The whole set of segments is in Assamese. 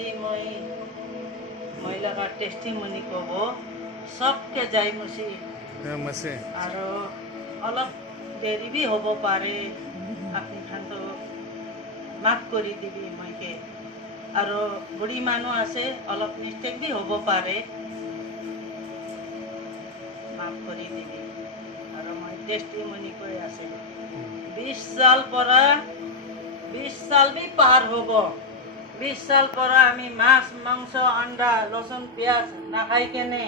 আজি মই মহিলাৰ টেষ্টিমনি ক'ব চবকে যাই মুচি আৰু অলপ দেৰি বি হ'ব পাৰে আপুনি খানটো মাফ কৰি দিবি মইকে আৰু বুঢ়ী মানুহ আছে অলপ মিষ্টেক বি হ'ব পাৰে মাফ কৰি দিবি আৰু মই টেষ্টিমনি কৈ আছে 20 সাল বি পাৰ হ'ব 20 সাল পৰা আমি মাছ মাংস আন্ডা লসুন পিঁয়াজ নাখাই কেনে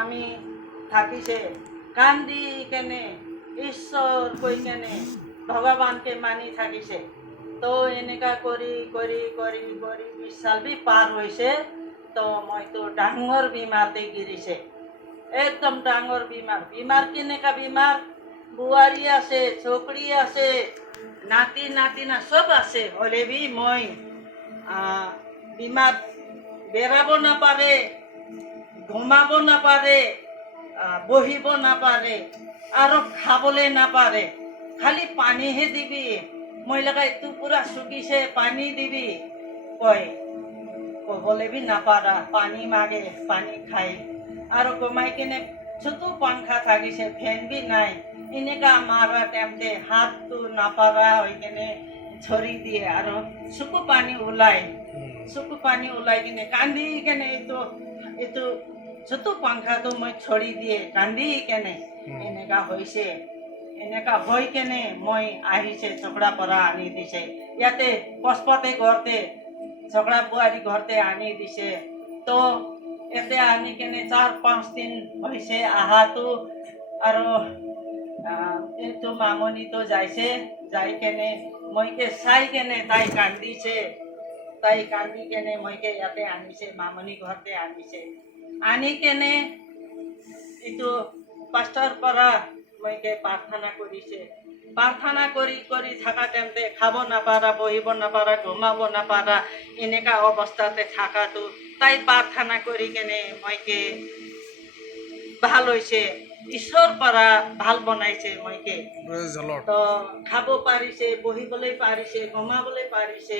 আমি থাকিছে কান্দি কেনে ঈশ্বৰ কৈ কেনে ভগৱানকে মানি থাকিছে তো এনেকা কৰি 20 সাল বি পাৰ হৈছে তো মইতো ডাঙৰ বেমাৰতে গিৰিছে একদম ডাঙৰ বেমাৰ কেনেকা বেমাৰ বুঢ়ী আছে ছোকৰী আছে নাতি নাতিনা সব আছে হ'লে বি মই বেমাৰ বেৰাব নাপাৰে ঘুমাব নাপাৰে বহিব নাপাৰে আৰু খাবলৈ নাপাৰে খালি পানীহে দিবি মহিলাকে এইটো পুৰা শুকিছে পানী দিবি কয় ক'বলৈ বি নাপাৰা পানী মাগে পানী খায় আৰু কমাই কিনে ছোটো পাংখা থাকিছে ফেন বি নাই এনেকা মাৰা টাইমতে হাতটো নাপাৰা হৈ কেনে ছৰি দিয়ে আৰু চকু পানী ওলাই কিনে কান্দি কেনে এইটো ছোটো পাংখাটো মই ছৰি দিয়ে কান্দি কেনে এনেকা হৈছে এনেকা হৈ কেনে মই আহিছে চকৰা পৰা আনি দিছে ইয়াতে পচপতে ঘৰতে চকৰা বোৱাৰী ঘৰতে আনি দিছে তো ইয়াতে আনি কেনে 4-5 দিন হৈছে আহাটো আৰু এইটো মামনিতো যাইছে যাই কেনে মইকে চাই কেনে তাই কান্দি কেনে মইকে ইয়াতে আনিছে মামনি ঘৰতে আনিছে আনি কেনে এইটো পাষ্টাৰ পৰা মইকে প্ৰাৰ্থনা কৰিছে প্ৰাৰ্থনা কৰি থকা টাইমতে খাব নাপাৰা বহিব নাপাৰা ঘুমাব নাপাৰা এনেকা অৱস্থাতে থাকাটো তাই প্ৰাৰ্থনা কৰি কেনে মইকে ভাল হৈছে ঈশ্বৰ পৰা ভাল বনাইছে মইকে তো খাব পাৰিছে বহিবলৈ পাৰিছে ঘুমাবলৈ পাৰিছে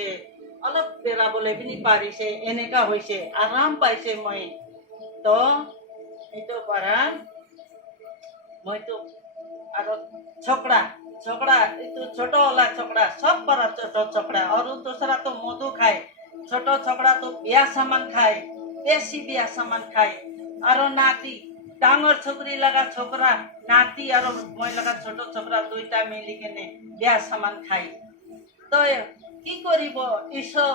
অলপ বেৰাবলৈ পিনি পাৰিছে এনেকা হৈছে আৰাম পাইছে মই তো এইটো পৰা মইতো আৰু ছকৰা এইটো ছোটওয়ালা ছকৰা সব পৰা ছোট ছকৰা আৰু দোসৰা তো মধু খায় ছোট ছকৰা তো বিয়া সামান খায় বেশি বিয়া সামান খায় আৰু নাতি ডাঙৰ ছকৰি লগা ছকৰা নাতি আৰু মই লগা ছোট ছকৰা দুইটা মিলি কেনে বিয়া সামান খায় তো কি কৰিব ঈশ্বৰ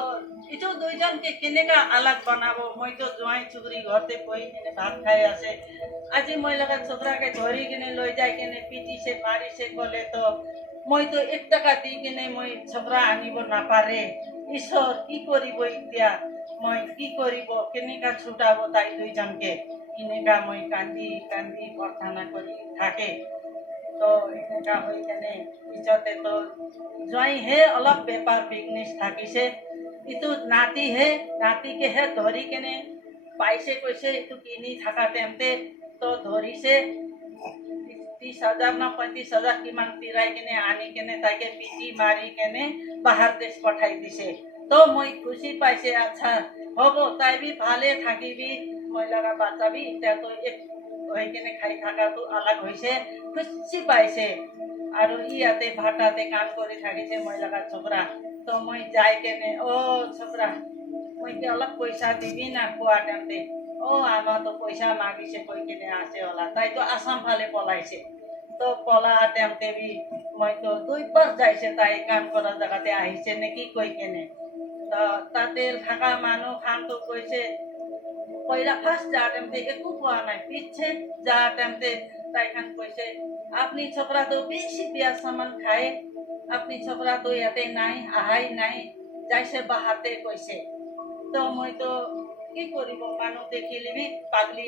এইটো দুইজনকে কেনেকা আলাগ বনাব মইতো জোঁৱাই চুবুৰী ঘৰতে বহি কেনে ভাত খাই আছে আজি মই লগা ছকৰাকে ধৰি কেনে লৈ যাই কেনে পিটিছে মাৰিছে ক'লে তো মইতো 1 টকা দি কেনে মই ছকৰা আনিব নাপাৰে ঈশ্বৰ কি কৰিব এতিয়া মই কি কৰিব কেনেকা ছুটাব তাই দুইজনকে এনেকা মই কান্দি প্ৰাৰ্থনা কৰি থাকে তো এনেকা হৈ কেনে পিছতে তো জোঁৱাইহে অলপ বেপাৰ বিজনেছ থাকিছে এইটো নাতিকেহে ধৰি কেনে পাইছে কৈছে এইটো কিনি থকা টাইমতে তো ধৰিছে 30,000 না 35,000 কিমান তিৰাই কেনে আনি কেনে তাইকে পিটি মাৰি কেনে বাহাৰ দেশ পঠাই দিছে তো মই খুশি পাইছে আচ্ছা হ'ব তাই বি ভালে থাকিবি মই লগা বাচ্চা বি এতিয়াতো এক হৈ কেনে খাই থকাটো আলাগ হৈছে খুশি পাইছে আৰু ইয়াতে ভাটাতে কাম কৰি থাকিছে মই লগা ছকৰা তো মই যাই কেনে ছকৰা মইকে অলপ পইচা দিবি না খোৱা টাইমতে আমাৰতো পইচা মাগিছে কৈ কেনে আছে ওলা তাইতো আসাম ফালে পলাইছে তো পলা টাইমতে বি মইতো 2 বাৰ যাইছে তাই কাম কৰা জেগাতে আহিছে নেকি কৈ কেনে তো তাতে থাকা মানুহ খানতো কৈছে পয়লা ফার্স্ট যা টাইমতে একো কোয়া নাই পিছে যা টাইমতে তাই খান কৈছে আপনি ছকরা তো বেশি বিয়া সামান খায় আপনি ছকরা তো ইয়াতে নাই আহাই নাই যাইছে বাহাতে কৈছে তো মই তো কি কৰিব মানুহ দেখিলে বি পাগলি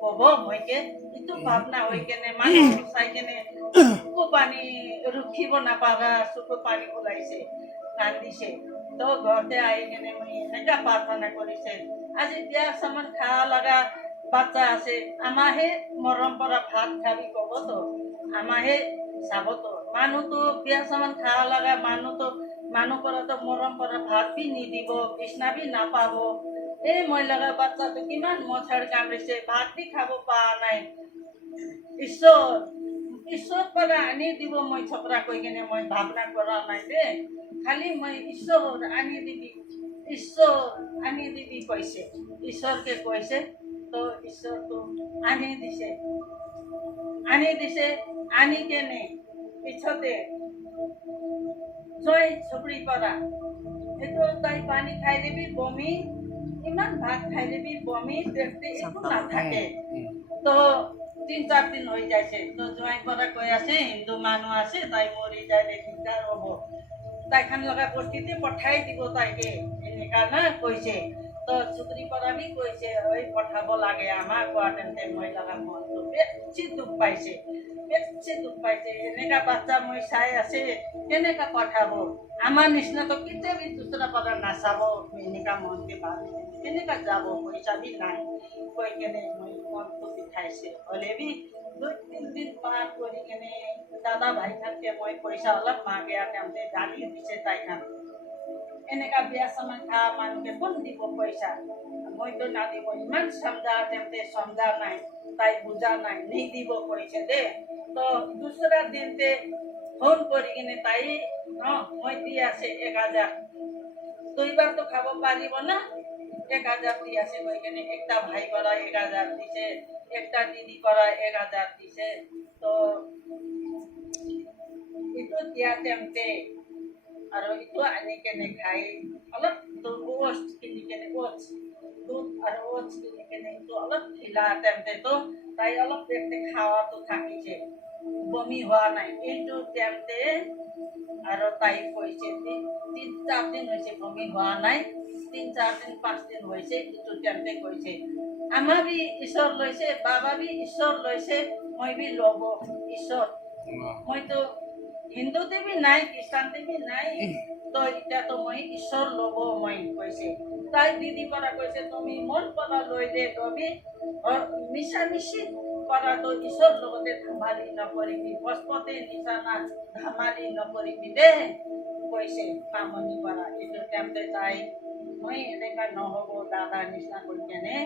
ক'ব মইকে এইটো ভাৱনা হৈ কেনে মানুহ চাই কেনে চকু পানী ৰখিব নাপাৰা চকু পানী ওলাইছে কান্দিছে তো ঘৰতে আহি কেনে মই এনেকা প্ৰাৰ্থনা কৰিছে আজি বিয়া সামান খাওয়া লগা বাচ্চা আছে আমাহে মৰম পৰা ভাত খাবি ক'ব তো আমাহে চাব তো মানুহ তো বিয়া সামান খাওয়া লগা মানুহ তো মানুহ পৰা তো মৰম পৰা ভাত বি নিদিব বিছনা বি নাপাব এই মই লগা বাচ্চাটো কিমান মছাৰ কামৰিছে ভাত বি খাব পৰা নাই ঈশ্বৰ পৰা আনি দিব মই চপৰা কৈ কিনে মই ভাৱনা কৰা নাই দে খালি মই ঈশ্বৰ আনি দিবি কৈছে ঈশ্বৰকে কৈছে তো ঈশ্বৰটো আনি দিছে আনি কেনে পিছতে জয় চুবুৰী পৰা এইটো তাই পানী খাই দিবি বমি ইমান ভাত খাই দিবি বমি পেটতে একো নাথাকে তো 3-4 দিন হৈ যাইছে তো জয় পৰা কৈ আছে হিন্দু মানুহ আছে তাই মৰি যাইলে দিগদাৰ হ'ব তাইখান লগা বস্তিতে পঠাই দিব তাইকে এনেকা না কৈছে তো চুবুৰী পৰা বি কৈছে ঐ পঠাব লাগে আমাক কোৱাতেন্তে মই লগা মনটো বেছি দুখ পাইছে এনেকা বাচ্চা মই চাই আছে কেনেকা পঠাব আমাৰ নিচিনাতো কেতিয়াবি দুসৰা পৰা নাচাব এনেকা মনকে ভাবি কেনেকা যাব পইচা বি নাই কৈ কেনে মই মনটো বিষাইছে হ'লে বি 2-3 দিন পাৰ কৰি কেনে দাদা ভাইখানকে মই পইচা অলপ মাগে তেন্তে গালি দিছে তাইখান এনেকা বিয়া চামান খা মানুহকে কোন দিব পইচা মইতো নাদিব ইমান সমঝা তেন্তে সমঝা নাই তাই বুঝা নাই নিদিব কৈছে দে তো দুসরা দিনতে ফোন কৰি কিনে তাই মই দি আছে 1000 দুইবাৰ তো খাব পাৰিব না 1000 দি আছে কৈ কিনে একটা ভাই পৰা 1000 দিছে একটা দিদি পৰা 1000 দিছে তো itu dia tempe আৰু itu আনি কেনে খাই অলপ ওটছ কিনি কেনে ওটছ দুধ আৰু ওটছ কিনি কেনে itu অলপ ঢিলা টেমটেটো তাই অলপ পেটে খাওয়াটো থাকিছে বমি হোৱা নাই এইটো টেমটে আৰু তাই কৈছে 3-4 দিন হৈছে বমি হোৱা নাই 3-4 দিন 5 দিন হৈছে এইটো টেমটে কৈছে আমাৰ বি ঈশ্বৰ লৈছে বাবা বি ঈশ্বৰ লৈছে মই বি ল'ব ঈশ্বৰ মইতো হিন্দুতে বি নাই খ্ৰীষ্টানতে বি নাই তো এতিয়াতো মই ঈশ্বৰ ল'ব মই কৈছে তাই দিদি পৰা কৈছে তুমি মন পৰা লৈ দে তবি মিছামিছি কৰাটো ঈশ্বৰ লগতে ধেমালি নকৰিবি বস্পতি নিচানা ধেমালি নকৰিবি দে কৈছে মামনি পৰা এইটো টাইমতে তাই মই এনেকা নহ'ব দাদাৰ নিচিনা কৈ কেনে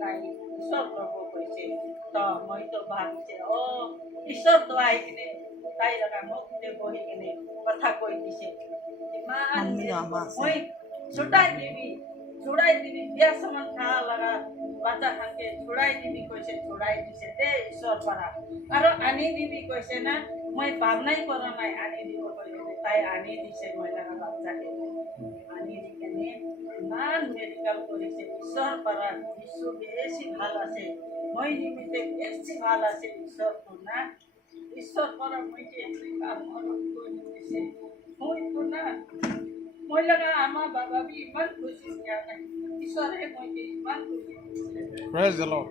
তাই ঈশ্বৰ ল'ব কৈছে তো মইতো ভাবিছে ঈশ্বৰটো আহি কিনে তাই লগা মুখতে বহি কিনে কথা কৈ দিছে ইমান মই ছুটাই দিবি বিয়া চামান খা লগা বাচ্চা খানকে ছুটাই দিবি কৈছে ছুটাই দিছে দে ঈশ্বৰ পৰা আৰু আনি দিবি কৈছে না মই ভাৱনাই কৰা নাই আনি দিব কৈছে তাই আনি দিছে মই লগা বাচ্চাকে আনি দি কেনে ইমান মেডিকেল কৰিছে ঈশ্বৰ পৰা ঈশ্বৰ বেছি ভাল আছে মই নিমিত্তে বেছি ভাল আছে ঈশ্বৰটো না ঈশ্বৰ পৰা মই এনেকা মনত কৰি দিছে মইতো না মই লগা আমাৰ বাবা বি ইমান খুচি দিয়া নাই ঈশ্বৰে মই ইমান খুচি দিছে Praise the Lord.